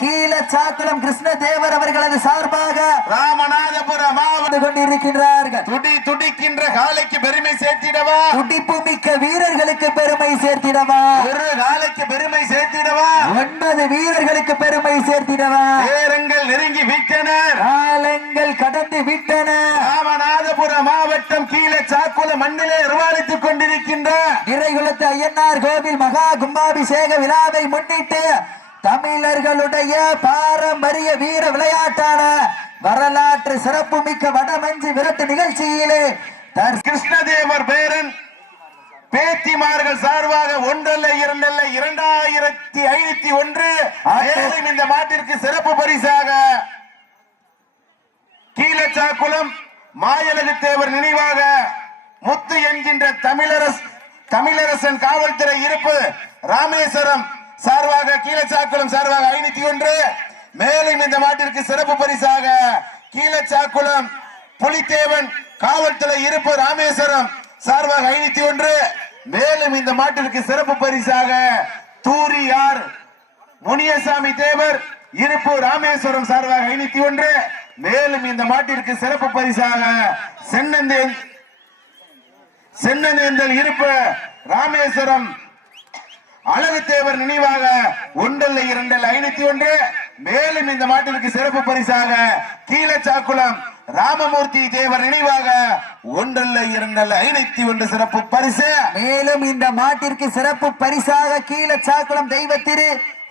கீழச்சாக்குளம் கிருஷ்ணதேவர் அவர்களது சார்பாக ராமநாதபுரம் மாவட்டம் கொண்டிருக்கிறார்கள். துடிக்கின்ற காலைக்கு பெருமை சேர்த்திடவா, துடிப்பு மிக்க வீரர்களுக்கு பெருமை சேர்த்திடவா, ஒரு காலைக்கு பெருமை சேர்த்திடவா, 9 வீரர்களுக்கு பெருமை சேர்த்திடவா. நேரங்கள் நெருங்கி விட்டனர், காலங்கள் கடந்து விட்டனர். ராமநாதபுரம் மாவட்டம் கீழச்சாக்குளம் மண்ணிலே நிர்வாணித்துக் கொண்டிருக்கின்ற நிறைகுளத்து ஐயனார் கோவில் மகா கும்பாபிஷேக விழாவை முன்னிட்டு தமிழர்களுடைய பாரம்பரிய வீர விளையாட்டான வரலாற்று சிறப்பு மிக்க வடமஞ்சு விரட்டு நிகழ்ச்சியிலே கிருஷ்ணதேவர் பேரன் பேத்திமார்கள் சார்பாக 1 அல்ல 2 அல்ல 2501 இந்த மாட்டிற்கு சிறப்பு பரிசாக கீழச்சாக்குளம் மாயழகு தேவர் நினைவாக முத்து என்கின்ற தமிழரசன் காவல்துறை இருப்பு ராமேஸ்வரம் சார்பாக கீழச்சாக்குளம் சார்பாக 501. மேலும் இந்த மாட்டிற்கு சிறப்பு பரிசாக கீழச்சாக்குளம் புலித்தேவன் காவல்துறை இருப்பு ராமேஸ்வரம் சார்பாக 501. மேலும் இந்த மாட்டிற்கு சிறப்பு பரிசாக தூரியார் முனியசாமி தேவர் இருப்பு ராமேஸ்வரம் சார்பாக 501. மேலும் இந்த மாட்டிற்கு சிறப்பு பரிசாக சென்னந்தேந்தல் இருப்பு ராமேஸ்வரம் அழகு தேவர் நினைவாக 1 அல்ல 2 அல்ல 501. மேலும் இந்த மாட்டிற்கு சிறப்பு பரிசாக கீழச்சாக்குளம் ராமமூர்த்தி தேவர் நினைவாக 1 அல்ல 2 அல்ல 501 சிறப்பு பரிசு. மேலும் இந்த மாட்டிற்கு சிறப்பு பரிசாக கீழச்சாக்குளம் தெய்வ திரு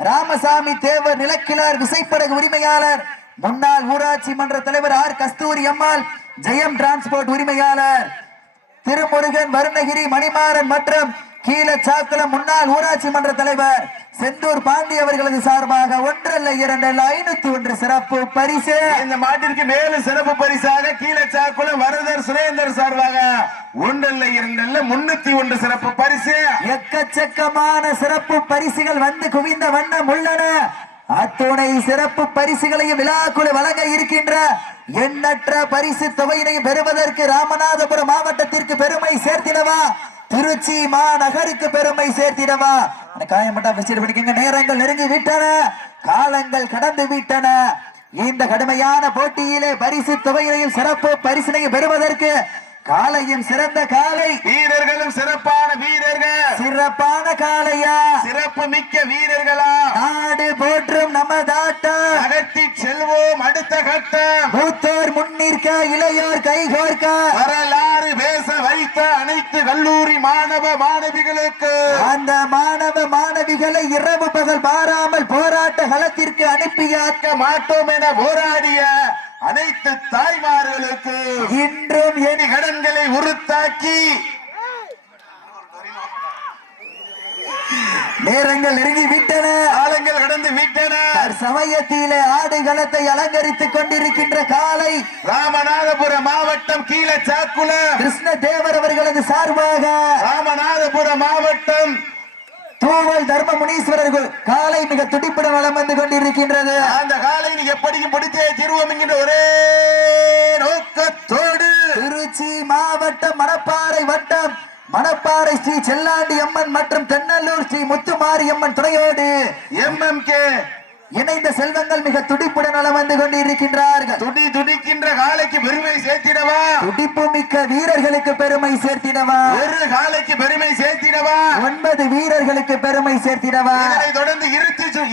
ராமசாமி தேவர் நிலக்கிழார் விசைப்படகு உரிமையாளர் முன்னாள் ஊராட்சி மன்ற தலைவர் ஆர் கஸ்தூரி அம்மாள் ஜெயம் டிரான்ஸ்போர்ட் உரிமையாளர் திருமுருகன் வருணகிரி மணிமாறன் மற்றும் கீழச்சாக்குளம் முன்னாள் ஊராட்சி மன்ற தலைவர் செந்தூர் பாண்டி அவர்களது சார்பாக 1 அல்ல 2 அல்ல 501 சிறப்பு பரிசு. இந்த மாட்டிற்கு மேலும் சிறப்பு பரிசாக கீழச்சாக்குளம் வரதர் சுரேந்தர் சார்பாக 1 அல்ல 2 அல்ல 301 சிறப்பு பரிசு. எக்கச்சக்கமான சிறப்பு பரிசுகள் வந்து குவிந்த வண்ணம் உள்ளன. அத்துணை சிறப்பு பரிசுகளையும் விழாக்குழு வழங்க இருக்கின்ற எண்ணற்ற பரிசு தொகையினையும் பெறுவதற்கு ராமநாதபுரம் மாவட்டத்திற்கு பெருமை சேர்த்திடவா, திருச்சி மாநகருக்கு பெருமை சேர்த்திடவா. காயம்பட்டா வச்சிட்டு பிடிக்குங்க. நேரங்கள் நெருங்கி விட்டன, காலங்கள் கடந்து விட்டன. இந்த கடுமையான போட்டியிலே பரிசு தொகையினையும் சிறப்பு பரிசினையும் பெறுவதற்கு காலையும் சிறந்த காலை, வீரர்களும் சிறப்பான வீரர்கள், சிறப்பான காலையா, சிறப்பு மிக்க வீரர்களா, நாடு போற்றும் நமதாட்டம் நகர்த்தி செல்வோம் அடுத்த கட்டம், மூத்தோர் முன்னிற்க இளையோர் கைகோர்க்க வரலாறு பேச வைத்த அனைத்து கல்லூரி மாணவ மாணவிகளுக்கு அந்த மாணவ மாணவிகளை இரவு பகல் மாறாமல் போராட்ட களத்திற்கு அனுப்பியாக்க மாட்டோம் என போராடிய அனைத்து தாய்மார்களுக்கு இன்றும் என் கடன்களை உறுத்தாக்கி நேரங்கள் நெருங்கி விட்டன, காலங்கள் கடந்து விட்டன. சமயத்திலே ஆடுகளத்தை அலங்கரித்துக் கொண்டிருக்கின்ற காலை ராமநாதபுரம் மாவட்டம் கீழச்சாக்குளம் கிருஷ்ணதேவர் அவர்களது சார்பாக ராமநாதபுரம் மாவட்டம் தூவல் தர்ம முனீஸ்வரர்கள் காலை மிக துடிப்புடன் வலம் வந்து கொண்டிருக்கின்றது. அந்த காலை எப்படியும் பிடித்தே திருவோம் என்கின்ற ஒரே நோக்கத்தோடு திருச்சி மாவட்டம் மணப்பாறை வட்டம் மணப்பாறை ஸ்ரீ செல்லாண்டி அம்மன் மற்றும் தென்னல்லூர் ஸ்ரீ முத்துமாரி அம்மன் துணையோடு MMK இணைந்த செல்வங்கள் மிக துடிப்புடன் வலம் வந்து கொண்டிருக்கின்றார்கள். துடிக்கின்ற காலைக்கு பெருமை சேர்த்திடவா, துடிப்பு மிக்க வீரர்களுக்கு பெருமை சேர்த்திடவா, ஒரு காலைக்கு பெருமை சேர்த்திடவா, 9 வீரர்களுக்கு பெருமை சேர்த்திடவா. இதனை தொடர்ந்து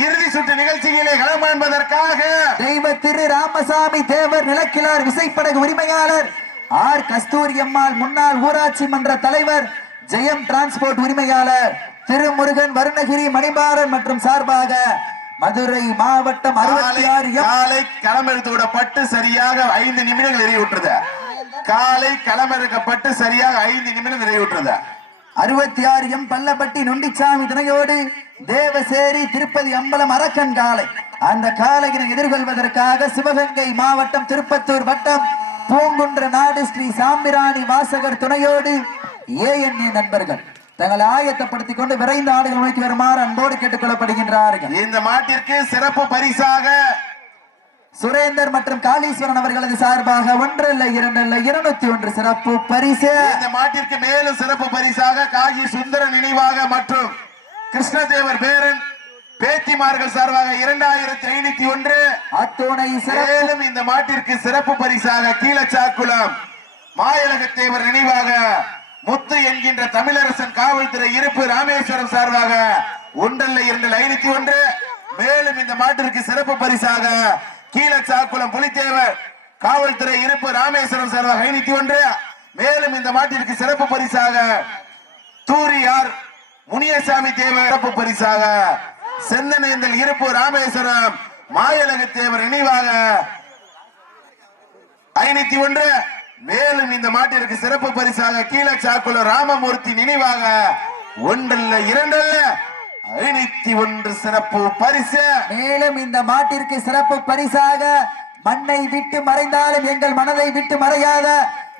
இறுதி சுற்று நிகழ்ச்சிகளை களமாண்பதற்காக தெய்வ திரு ராமசாமி தேவர் நிலக்கிழார் விசைப்படகு உரிமையாளர் ஆர் கஸ்தூரி அம்மாள் முன்னாள் ஊராட்சி மன்ற தலைவர் ஜெயம் டிரான்ஸ்போர்ட் உரிமையாளர் திருமுருகன் வருணகிரி மணிமாறன் மற்றும் சார்பாக மதுரை மாவட்டம் 66 காலை களமெடுத்து விடப்பட்டு சரியாக 5 நிமிடங்கள் நிறைவுற்றது. காலை களமெடுக்கப்பட்டு சரியாக 5 நிமிடம் நிறைவுற்றது. 66 எம் பல்லப்பட்டி நொண்டிச்சாமி துணையோடு தேவசேரி திருப்பதி அம்பலம் அரக்கன் காலை. அந்த காலையினை எதிர்கொள்வதற்காக சிவகங்கை மாவட்டம் திருப்பத்தூர் வட்டம் பூங்குன்ற நாடு ஸ்ரீ சாம்பிராணி வாசகர் துணையோடு ANA நண்பர்கள் தங்களை ஆயத்தப்படுத்திக் கொண்டு விரைந்து ஆடுகள் நோக்கி வருமாறு அன்போடு கேட்டுக் கொள்ளப்படுகின்றார்கள். இந்த மாட்டிற்கு சிறப்பு பரிசாக சுரேந்தர் மற்றும் காளீஸ்வரன் அவர்களது சார்பாக 1 அல்ல 2 அல்ல 201 சிறப்பு பரிசு. இந்த மாட்டிற்கு மேலும் சிறப்பு பரிசாக காகி சுந்தர நினைவாக மற்றும் கிருஷ்ணதேவர் பேரன் பேத்திமார்கள் சார்பாக 2501. அத்துணை சிறப்பு மேலும் இந்த மாட்டிற்கு சிறப்பு பரிசாக கீழச்சாக்குளம் மாயலகத்தேவர் நினைவாக முத்து என்கின்ற தமிழரசன் காவல்துறை இருப்பு ராமேஸ்வரம் சார்பாக 1 மேலும் இந்த மாட்டிற்கு சிறப்பு பரிசாக கீழச்சாக்குளம் புலித்தேவர் காவல்துறை இருப்பு ராமேஸ்வரம் சார்பாக 501. மேலும் இந்த மாட்டிற்கு சிறப்பு பரிசாக தூரியார் முனியசாமி தேவர் சிறப்பு பரிசாக செந்தனேந்தல் இருப்பு ராமேஸ்வரம் மாயலகத்தேவர் நினைவாக 501. மேலும் இந்த மாட்டிற்கு சிறப்பு பரிசாக கீழச்சாக்குளம் ராமமூர்த்தி நினைவாக 501 சிறப்பு பரிசு. மேலும் இந்த மாட்டிற்கு சிறப்பு பரிசாக மண்ணை விட்டு மறைந்தாலும் எங்கள் மனதை விட்டு மறையாத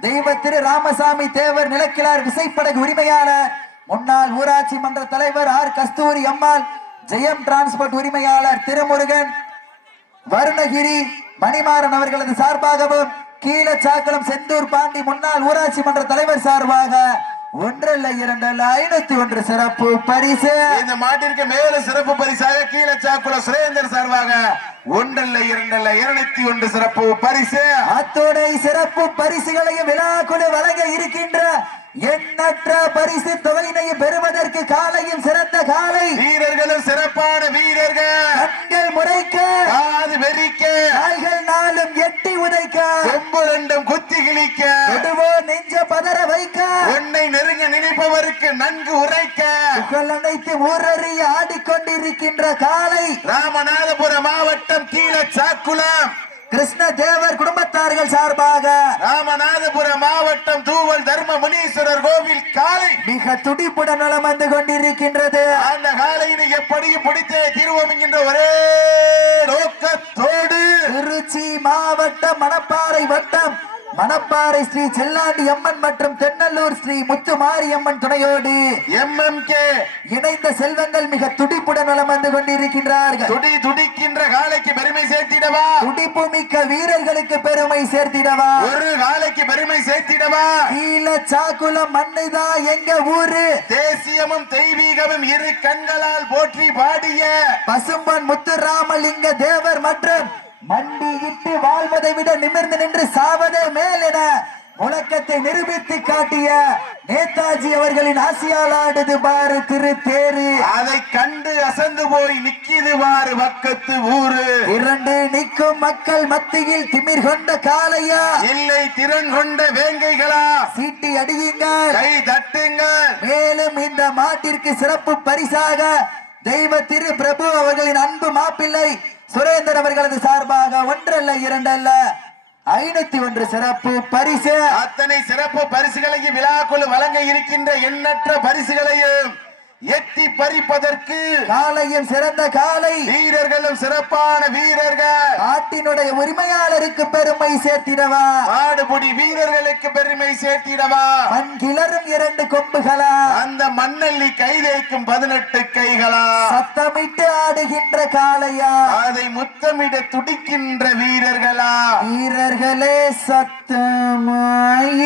தெய்வ திரு ராமசாமி தேவர் நிலக்கிழார் விசைப்படகு உரிமையாளர் முன்னாள் ஊராட்சி மன்ற தலைவர் ஆர் கஸ்தூரி அம்மாள் ஜெயம் டிரான்ஸ்போர்ட் உரிமையாளர் திருமுருகன் வருணகிரி மணிமாறன் அவர்களது சார்பாகவும் கீழச்சாக்குளம் செந்தூர் பாண்டி முன்னாள் ஊராட்சி மன்ற தலைவர் சார்பாக 501 சிறப்பு பரிசு. இந்த மாட்டிற்கு மேலும் சிறப்பு பரிசாக கீழச்சாக்குளம் சுரேந்தர் சார்பாக 201 சிறப்பு பரிசு. அத்துணை சிறப்பு பரிசுகளையும் விழாக்குழு வழங்க இருக்கின்ற எண்ணற்ற பரிசு தொகையினையும் பெறுவதற்கு காலையும் சிறந்த காலை வீரர்களும் சிறப்பான வீரர்கள் கண்கள் முறைக்க காது வெறிக்க கால்கள் நாளும் எட்டி உதைக்க கொம்பு ரெண்டும் குத்தி கிழிக்க கொடுவோ நெஞ்ச பதற வைக்க உன்னை நெருங்க நினைப்பவருக்கு நன்கு உரைக்க புகழ் அனைத்து ஊரறிய ஆடிக்கொண்டிருக்கின்ற காலை ராமநாதபுரம் மாவட்டம் கீழச்சாக்குளம் கிருஷ்ண தேவர் குடும்பத்தார்கள் சார்பாக ராமநாதபுரம் மாவட்டம் தூவல் தர்ம முனீஸ்வரர் கோவில் காலை மிக துடிப்புடன் நலம் வந்து கொண்டிருக்கின்றது. அந்த காலையினை எப்படியும் பிடித்தே தீர்வோம் என்கின்ற ஒரே நோக்கத்தோடு திருச்சி மாவட்டம் மணப்பாறை வட்டம் மணப்பாறை ஸ்ரீ செல்லாண்டி அம்மன் மற்றும் தென்னல்லூர் ஸ்ரீ முத்துமாரி அம்மன் துணையோடு MMK இணைந்த செல்வங்கள் மிக துடிப்புடன் நலம் வந்து கொண்டிருக்கின்றார்கள். துடிக்கின்ற காலைக்கு பெருமை சேர்த்திடவா துடிப்பு மிக்க வீரர்களுக்கு பெருமை சேர்த்திடவா ஒரு காலைக்கு பெருமை சேர்த்திடவா கீழச்சாக்குளம் மண்ணுதான் எங்க ஊரு தேசியமும் தெய்வீகமும் இரு கண்களால் போற்றி பாடிய பசும்பன் முத்துராமலிங்க தேவர் மற்றும் மண்டியிட்டு வாழ்வதை விட நிமிர்ந்து நின்று சாவதே மேல் என முழக்கத்தை நிரூபித்து காட்டிய நேதாஜி அவர்களின் ஆசியால் ஆடுது பாரு திரு தேரு அதை கண்டு அசந்து போய் நிக்கிது பாரு பக்கத்து ஊரு இரண்டு நிற்கும் மக்கள் மத்தியில் திமிர் கொண்ட காளையா இல்லை திறன் கொண்ட வேங்கைகளா சீட்டி அடியுங்கள் கை தட்டுங்கள். மேலும் இந்த மாட்டிற்கு சிறப்பு பரிசாக தெய்வ திரு பிரபு அவர்களின் அன்பு மாப்பிள்ளை சுரேந்தர் அவர்களது சார்பாக 501 சிறப்பு பரிசு. அத்தனை சிறப்பு பரிசுகளையும் விழாக்குழு வழங்க இருக்கின்ற எண்ணற்ற பரிசுகளையும் எட்டி பறிப்பதற்கு காலையும் சிறந்த காலை வீரர்களும் சிறப்பான வீரர்கள் நாட்டினுடைய உரிமையாளருக்கு பெருமை சேர்த்திடவா ஆடுபுடி வீரர்களுக்கு பெருமை சேர்த்திடவா மண் கிளறும் 2 கொம்புகளா அந்த மண்ணள்ளி கைதேக்கும் 18 கைகளா சத்தமிட்டு ஆடுகின்ற காளையா அதை முத்தமிட துடிக்கின்ற வீரர்களா வீரர்களே சத்தமா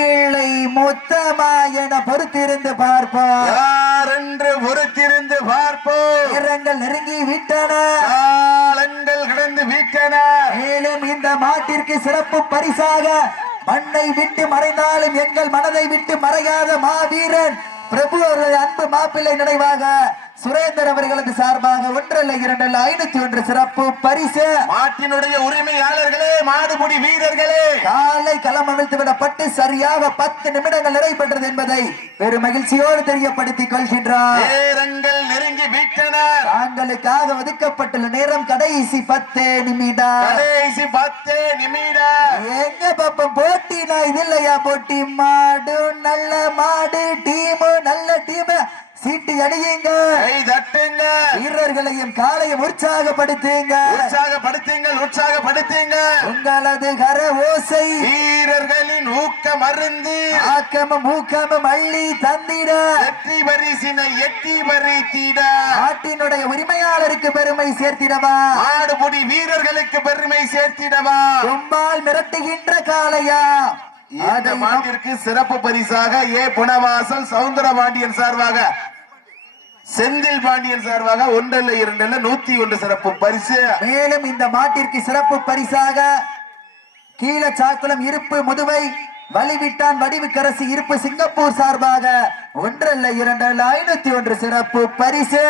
இழை மொத்தமா என பொறுத்திருந்து பார்ப்போம் யார் என்று பொறுத்திருந்து பார்ப்போம். வீரங்கள் நெருங்கி விட்டன காலங்கள் கடந்து விட்டன. மேலும் இந்த மாட்டிற்கு சிறப்பு பரிசாக மண்ணை விட்டு மறைந்தாலும் எங்கள் மனதை விட்டு மறையாத மாவீரன் பிரபு அவர்கள் அன்பு மாப்பிள்ளை நினைவாக சுரேந்தர் அவர்களது சார்பாக 501 சிறப்பு பரிசு. மாட்டினுடைய உரிமையாளர்களே மாடுபுடி வீரர்களே காலை களம் அவிழ்த்து விடப்பட்டு சரியாக 10 நிமிடங்கள் நிறைவேற்றது என்பதை பெரும் மகிழ்ச்சியோடு தெரியப்படுத்திக் கொள்கின்றார். நேரங்கள் நெருங்கி விட்டன. தாங்களுக்காக ஒதுக்கப்பட்டுள்ள நேரம் கடைசி 10 நிமிடம். கடைசி 10 நிமிடம். எங்க பாப்பம் போட்டி நான் இது இல்லையா போட்டி மாடு நல்ல மாடு டீமு நல்ல டீம் சீட்டி அடியுங்க கை தட்டுங்க வீரர்களையும் காலையும் உற்சாகப்படுத்துங்க உற்சாகப்படுத்துங்க உங்களது கர ஓசை வீரர்களின் ஊக்க மருந்து ஆக்கமும் ஊக்கமும் அள்ளி தந்திட வெற்றி பரிசினை எட்டி பறித்திட நாட்டினுடைய உரிமையாளருக்கு பெருமை சேர்த்திடவா ஆடுபுடி வீரர்களுக்கு பெருமை சேர்த்திடவா கொம்பால் மிரட்டுகின்ற காளையா இந்த மாட்டிற்கு சிறப்பு பரிசாக ஏ புனவாசல் சவுந்தரபாண்டியன் சார்பாக செந்தில் பாண்டியன் சார்பாக ஒன்றல்ல இரண்டல்ல 101 சிறப்பு பரிசு. மேலும் இந்த மாட்டிற்கு சிறப்பு பரிசாக கீழச்சாக்குளம் இருப்பு முதுவை வலிவிட்டான் வடிவுக்கரசி இருப்பு சிங்கப்பூர் சார்பாக ஒன்றல்ல இரண்டல்ல 501 சிறப்பு பரிசு.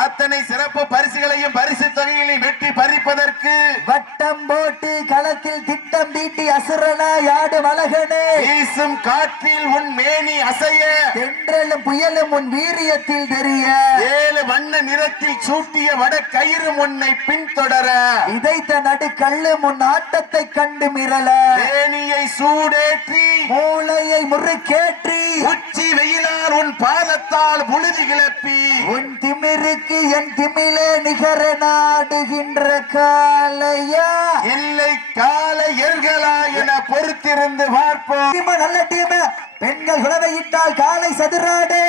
அத்தனை சிறப்பு பரிசுகளையும் பரிசு தொகைகளையும் வெற்றி பறிப்பதற்கு வட்டம் போட்டு களத்தில் திட்டம் தீட்டி அசுரனா யாடு மலகனே வீசும் காற்றில் உன் மேனி அசைய தென்றலும் புயலும் உன் வீரியத்தில் தெரிய 7 வண்ண நிறத்தில் சூட்டிய வட கயிறு உன்னை பின்தொடர இதைத்த நடு கல்லு முன் ஆட்டத்தை கண்டு மிரள மேனியை சூடேற்றி மூளையை முறுக்கேற்றி உச்சி வெயிலால் உன் பாதத்தால் புழுதி கிளப்பி உன் திமிருக்கு என் திமிலே நிகர நாடுகின்ற காலையா இல்லை கால எர்களா என பொறுத்திருந்து பார்ப்போம். டீம் நல்ல டீம். பெண்கள் உழவையிட்டால் காலை சதுராடு.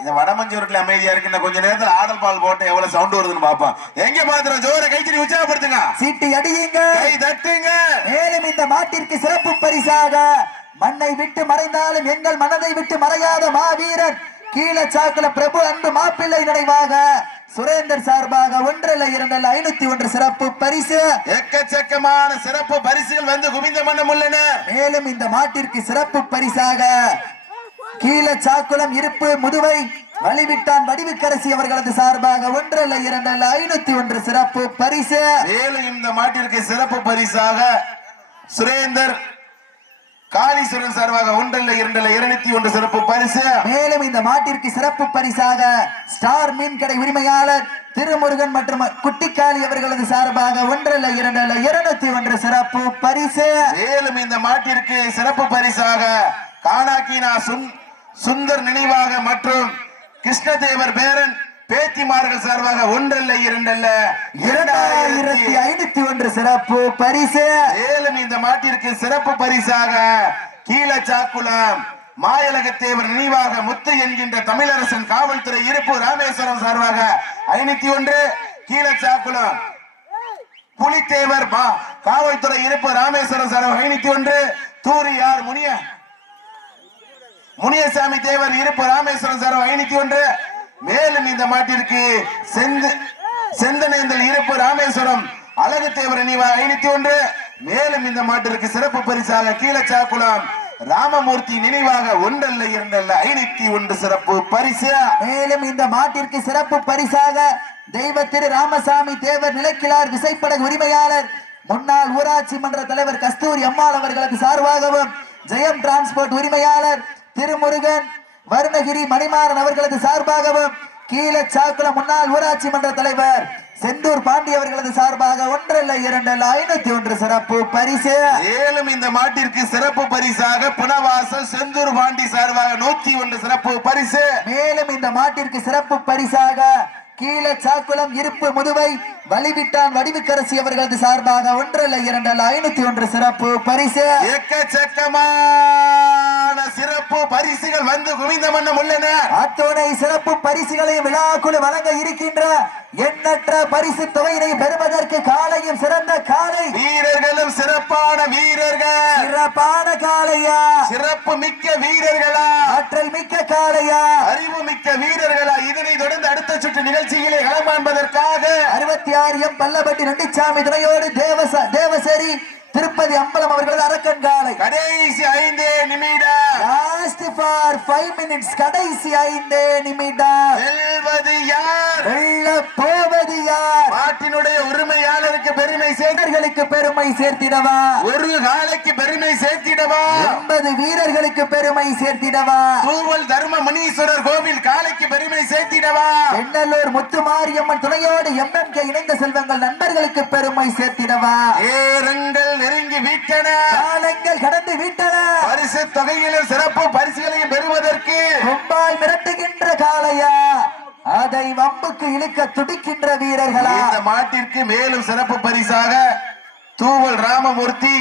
இந்த வடமஞ்சூருக்குள்ள அமைதியா இருக்கு. கொஞ்ச நேரத்துல ஆடல் பால் போட்டு எவ்வளவு சவுண்ட் வருதுன்னு பாப்போம். எங்க பாத்துறோம் ஜோர கைத்தறி உற்சாகப்படுத்துங்க, சீட்டி அடியுங்க, கை தட்டுங்க. மேலும் இந்த மாட்டிற்கு சிறப்பு பரிசாக மண்ணை விட்டு மறைந்தாலும் எங்கள் மனதை விட்டு மறையாத மாவீரன் கீழச்சாக்குள பிரபு அன்பு மாப்பிள்ளை நினைவாக சுரேந்தர் சார்பாக ஒன்றல்ல இரண்டல்ல 501 சிறப்பு பரிசு. எக்கச்சக்கமான சிறப்பு பரிசுகள் வந்து குவிந்த மன்னம் உள்ளன. மேலும் இந்த மாட்டிற்கு சிறப்பு பரிசாக கீழச்சாக்குளம் இருப்பு முதுவை வலிவிட்டான் வடிவுக்கரசி அவர்களது சார்பாக ஒன்றல்ல இரண்டல்ல 501 சிறப்பு பரிசு. மேலும் இந்த மாட்டிற்கு சிறப்பு பரிசாக சுரேந்தர் காளீஸ்வரன் சார்பாக ஒன்றல்ல இரண்டல்ல 201 சிறப்பு பரிசு. மேலும் இந்த மாட்டிற்கு சிறப்பு பரிசாக ஸ்டார் மீன் கடை உரிமையாளர் திருமுருகன் மற்றும் குட்டிக்காளி அவர்களது சார்பாக ஒன்றல்ல இரண்டல்ல 201 சிறப்பு பரிசு. மேலும் இந்த மாட்டிற்கு சிறப்பு பரிசாக கானாக்கினா சுந்தர் நினைவாக மற்றும் கிருஷ்ணதேவர் பேரன் பேத்திமார்கள் சார்பாக ஒன்றல்ல இரண்டல்ல 2501 சிறப்பு பரிசு. மேலும் இந்த மாட்டிற்கு சிறப்பு பரிசாக கீழச்சாக்குளம் மாயலகத்தேவர் நினைவாக முத்து என்கின்ற தமிழரசன் காவல்துறை இருப்பு ராமேஸ்வரம் சார்பாக 501. கீழச்சாக்குளம் புலித்தேவர் காவல்துறை இருப்பு ராமேஸ்வரம் சார்பாக 501. தூரியார் முனியசாமி தேவர் இருப்பு ராமேஸ்வரம் சார்பாக 501. மேலும் இந்த மாட்டிற்கு செந்தனேந்தல் இருப்பு ராமேஸ்வரம் அழகு தேவர் நினைவாக 501. மேலும் இந்த மாட்டிற்கு சிறப்பு பரிசாக கீழச்சாக்குளம் ராமமூர்த்தி நினைவாக ஒன்றல்ல இரண்டல்ல 501 சிறப்பு பரிசு. மேலும் இந்த மாட்டிற்கு சிறப்பு பரிசாக தெய்வ திரு ராமசாமி தேவர் நிலக்கிழார் விசைப்படகு உரிமையாளர் முன்னாள் ஊராட்சி மன்ற தலைவர் கஸ்தூரி அம்மாள் அவர்களது சார்பாகவும் ஜெயம் டிரான்ஸ்போர்ட் உரிமையாளர் திருமுருகன் வருணகிரி மணிமாறன் அவர்களது சார்பாகவும் கீழச்சாக்குளம் முன்னாள் ஊராட்சி மன்ற தலைவர் செந்தூர் பாண்டி அவர்களது சார்பாக ஒன்றல்ல இரண்டல்ல 501 சிறப்பு பரிசு. மேலும் இந்த மாட்டிற்கு சிறப்பு பரிசாக புனவாசல் செந்தூர் பாண்டி சார்பாக 101 சிறப்பு பரிசு. மேலும் இந்த மாட்டிற்கு சிறப்பு பரிசாக கீழச்சாக்குளம் இருப்பு முதுவை வலிவிட்டான் வடிவுக்கரசி அவர்களது சார்பாக ஒன்றல்ல இரண்டல்ல 501 சிறப்பு பரிசு. எக்கச்சக்கமான சிறப்பு பரிசுகள் வந்து குவிந்த வண்ணம் உள்ளன. அத்துணை சிறப்பு பரிசுகளை விழாக்குழு வழங்க இருக்கின்ற எண்ணற்ற பரிசு தொகையினை பெறுவதற்கு காலையும் சிறந்த காலை வீரர்களும் சிறப்பான வீரர்கள், சிறப்பான காலையா, சிறப்பு மிக்க வீரர்களா, ஆற்றல் மிக்க காலையா, அறிவு மிக்க வீரர்களா. இதனை தொடர்ந்து அடுத்த சுற்று நிகழ்ச்சிகளை களமாண்பதற்காக 66 எம் பல்லப்பட்டி நண்டிச்சாமி துணையோடு தேவசேரி திருப்பதி அம்பலம் அவர்களது அரக்கன் காலை கடைசி 5 நிமிடம், லாஸ்ட் ஃபார் 5 மினிட்ஸ். கடைசி 5 நிமிடம். வெல்வது யார், வெல்ல போவது யார்? நாட்டினுடைய உரிமையாளருக்கு பெருமை வீரர்களுக்கு பெருமை சேர்த்திடவா, ஒரு காலைக்கு பெருமை சேர்த்திடவா, 80 வீரர்களுக்கு பெருமை சேர்த்திடவா, தூவல் தர்ம முனீஸ்வரர் கோவில் காலைக்கு பெருமை சேர்த்திடவா, எண்ணலூர் முத்துமாரியம்மன் துணையோடு MMK இணைந்த செல்வங்கள் நண்பர்களுக்கு பெருமை சேர்த்திடவா. ஏரங்கள் நெருங்கி விட்டன, காலங்கள் கடந்து விட்டன. பரிசு தொகையிலும் சிறப்பு பரிசுகளையும் பெறுவதற்கு கொம்பால் மிரட்டுகின்ற காளையா, அதை வம்புக்கு இழுக்க துடிக்கின்ற வீரர்களா? இந்த மாட்டிற்கு மேலும் சிறப்பு பரிசாக தூவல் ராமமூர்த்தி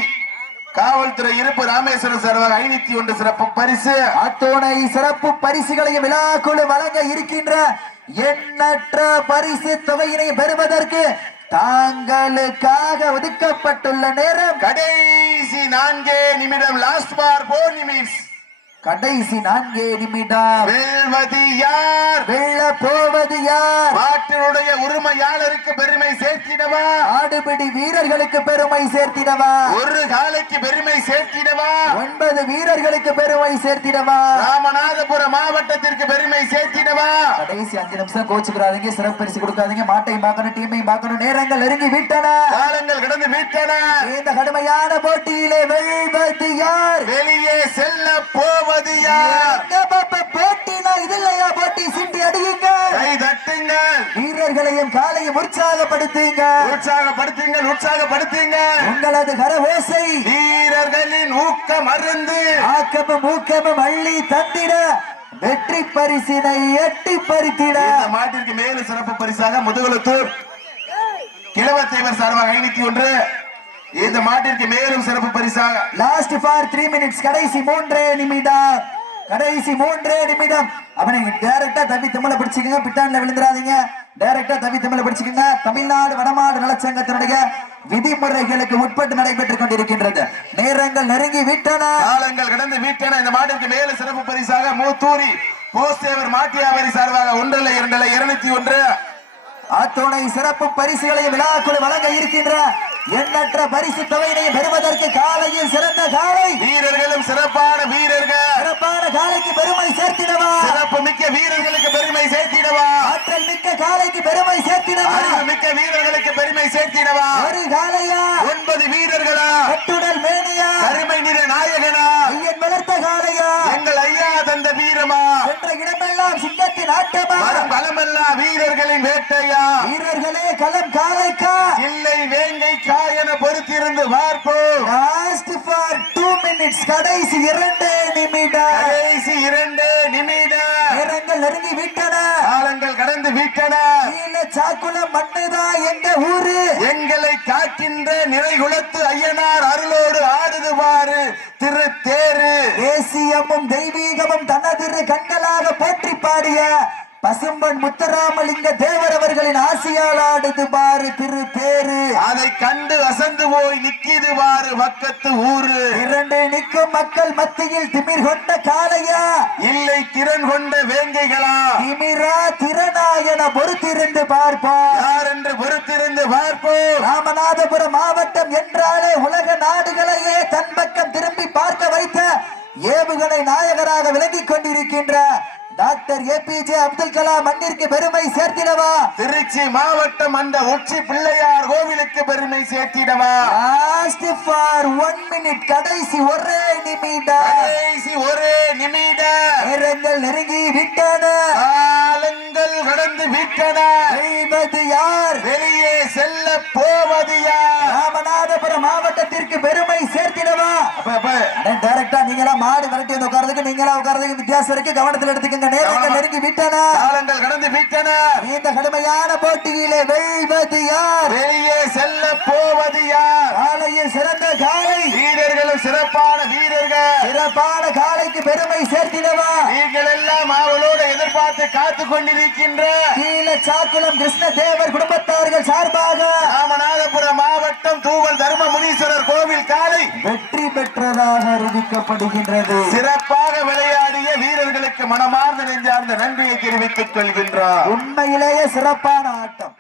காவல்துறை இருப்பு ராமேஸ்வரம் சார்பாக 501 சிறப்பு பரிசு. அத்துணை சிறப்பு பரிசுகளையும் விழாக்குழு வழங்க இருக்கின்ற எண்ணற்ற பரிசு தொகையினை பெறுவதற்கு தாங்களுக்காக ஒதுக்கப்பட்டுள்ள நேரம் கடைசி 4 நிமிடம், லாஸ்ட் ஃபார் 4 நிமிட்ஸ். கடைசி 4 நிமிடம். வெல்வது யார்? வெல்ல போவது யார்? மாட்டினுடைய உரிமையாளருக்கு பெருமை சேர்த்திடவா? ஆடுபிடி வீரர்களுக்கு பெருமை சேர்த்திடவா? ஒரு காலைக்கு பெருமை சேர்த்திடவா? 9 வீரர்களுக்கு பெருமை சேர்த்திடவா? ராமநாதபுரம் மாவட்டத்திற்கு பெருமை சேர்த்திடவா? கடைசி 5 நிமிஷம் கோச்சுக்கிறாதீங்க, சிறப்பு பரிசு கொடுக்காதீங்க. மாட்டையும் பார்க்கணும், டீமையும் பார்க்கணும். நேரங்கள் நெருங்கி விட்டன, காலங்கள் கடந்து விட்டன. இந்த கடுமையான போட்டியிலே வெல்வது யார்? வெளியே செல்ல போவது யார்? எங்க பாப்பா போட்டினா இது இல்லையா? போட்டி சிட்டி அடியுங்க, கை தட்டுங்கள், வீரர்களையும் காலையும் உற்சாகப்படுத்துங்க, உற்சாகப்படுத்துங்கள், உற்சாகப்படுத்துங்கள். உங்களது கரவோசை வீரர்களின் ஊக்கம் அருந்து ஆக்கமும் ஊக்கமும் அள்ளி தந்திட, வெற்றி பரிசினை எட்டி பறித்திட. இந்த மாட்டிற்கு மேலும் சிறப்பு பரிசாக முதுகுளத்தூர் கிழவத்தேவர் சார்பாக 501. இந்த மாட்டிற்கு மேலும் சிறப்பு பரிசாக லாஸ்ட் ஃபார் 3 மினிட்ஸ், கடைசி 3 நிமிடம், கடைசி 3 நிமிடம். அவனை டைரக்டா தம்பி தமிழை பிடிச்சிக்கங்க, பிட்டான்ல விழுந்துடாதீங்க. டைரக்டா தம்பி தமிழை பிடிச்சிக்கங்க. தமிழ்நாடு வடமாடு நலச்சங்கத்தினுடைய விதிமுறைகளுக்கு உட்பட்டு நடைபெற்றுக் கொண்டிருக்கின்றது. நேரங்கள் நெருங்கி விட்டன, காலங்கள் கடந்து விட்டன. இந்த மாட்டிற்கு மேலும் சிறப்பு பரிசாக மூத்தூரி போஸ்தேவர் மாட்டியாவரி சார்பாக 1 2 201. அத்துணை சிறப்பு பரிசுகளை விழாக்குழு வழங்க இருக்கின்ற எண்ணற்ற பரிசு தொகையினை பெறுவதற்கு காலையில் சிறந்த காலை வீரர்களும் சிறப்பான வீரர்கள், சிறப்பான காலைக்கு பெருமை சேர்த்திடவா? சிறப்பு மிக்க வீரர்களுக்கு பெருமை சேர்த்திடவா? ஆற்றல் மிக்க காலைக்கு பெருமை சேர்த்திடவா? அறிவு மிக்க வீரர்களுக்கு பெருமை சேர்த்திடவா? ஒரு காலையா? 9 வீரர்களா? கட்டுடல் மேனியா? கருமை நிற நாயகனா? ஐயன் வளர்த்த காலையா? எங்கள் ஐயா தந்த வீரமா? சென்ற இடமெல்லாம் சிங்கத்தின் ஆட்டமா? வரும் களமெல்லாம் வீரர்களின் வேட்டையா? வீரர்களே களம் காலைக்கா? இல்லை வேங்கைக்கா என பொறுத்திருந்து பார்ப்போம். லாஸ்ட் ஃபார் 2 மினிட்ஸ், கடைசி 2 நிமிடம், கடைசி 2 நிமிடம். நேரங்கள் நெருங்கி விட்டன, காலங்கள் கடந்து விட்டன. கீழ சாக்குளம் மண்ணுதான் எங்க ஊரு, எங்களை காக்கின்ற நிறைகுலத்து ஐயனார் அருளோடு ஆடுதுவாறு திருத்தேரு. தேசியமும் தெய்வீகமும் தனதிரு கண்களாக போற்றி பாடிய பசும்பன் முத்துராமலிங்க தேவர் அவர்களின் ஆசியால் ஆடுது பாரு திரு தேரு. அதை கண்டு அசந்து போய் நிக்கிது பாரு பக்கத்து ஊரு. 2 நிற்கும் மக்கள் மத்தியில் திமிர் கொண்ட காளையா, இல்லை திறன் கொண்ட வேங்கைகளா? திமிரா திறனா என பொறுத்திருந்து பார்ப்போம், யார் என்று பொறுத்திருந்து பார்ப்போம். ராமநாதபுரம் மாவட்டம் என்றாலே உலக நாடுகளையே தன் பக்கம் திரும்பி பார்க்க வைத்த ஏவுகணை நாயகராக விளங்கிக் கொண்டிருக்கின்ற டாக்டர் APJ அப்துல் கலாம் மண்ணிற்கு பெருமை சேர்த்திடவா? திருச்சி மாவட்டம் அந்த உச்சி பிள்ளையார் கோவிலுக்கு பெருமை சேர்த்திடவா? லாஸ்ட் ஃபார் 1 மினிட், கடைசி 1 நிமிடம், கடைசி 1 நிமிடம். நேரங்கள் நெருங்கி விட்டன, காலங்கள் கடந்து விட்டன. செய்வது யார்? வெளியே செல்ல போவது யார்? ராமநாதபுரம் மாவட்டத்திற்கு பெருமை சேர்த்திடவா? டைரக்டா நீங்களா மாடு விரட்டி வந்து உட்கார்றதுக்கு நீங்களா உட்கார்றதுக்கு வித்தியாசம் இருக்கு, கவனத்தில் எடுத்துக்கங்க. நேரங்கள் நெருங்கி விட்டன, காலங்கள் கடந்து விட்டன. இந்த கடுமையான போட்டியிலே வெல்வது யார்? வெளியே செல்ல போவது யார்? காலையில் சிறந்த காலை, வீரர்களும் சிறப்பான வீரர்கள், சிறப்பான காலைக்கு பெருமை சேர்த்திடவா? நீங்கள் எல்லாம் அவளோடு எதிர்பார்த்து காத்துக் கொண்டிருக்கின்ற கீழ சாக்குளம் கிருஷ்ண தேவர் குடும்பத்தார்கள் சார்பாக ராமநாதபுரம் மாவட்டம் தூவல் தர்ம முனீஸ்வரர் கோவில் காலை வெற்றி பெற்றதாக அறிவிக்கப்படுகின்றது. சிறப்பாக விளையாடிய வீரர்களுக்கு மனமார்ந்த நெஞ்சார்ந்த நன்றியை தெரிவித்துக் கொள்கின்றார். உண்மையிலேயே சிறப்பான ஆட்டம்.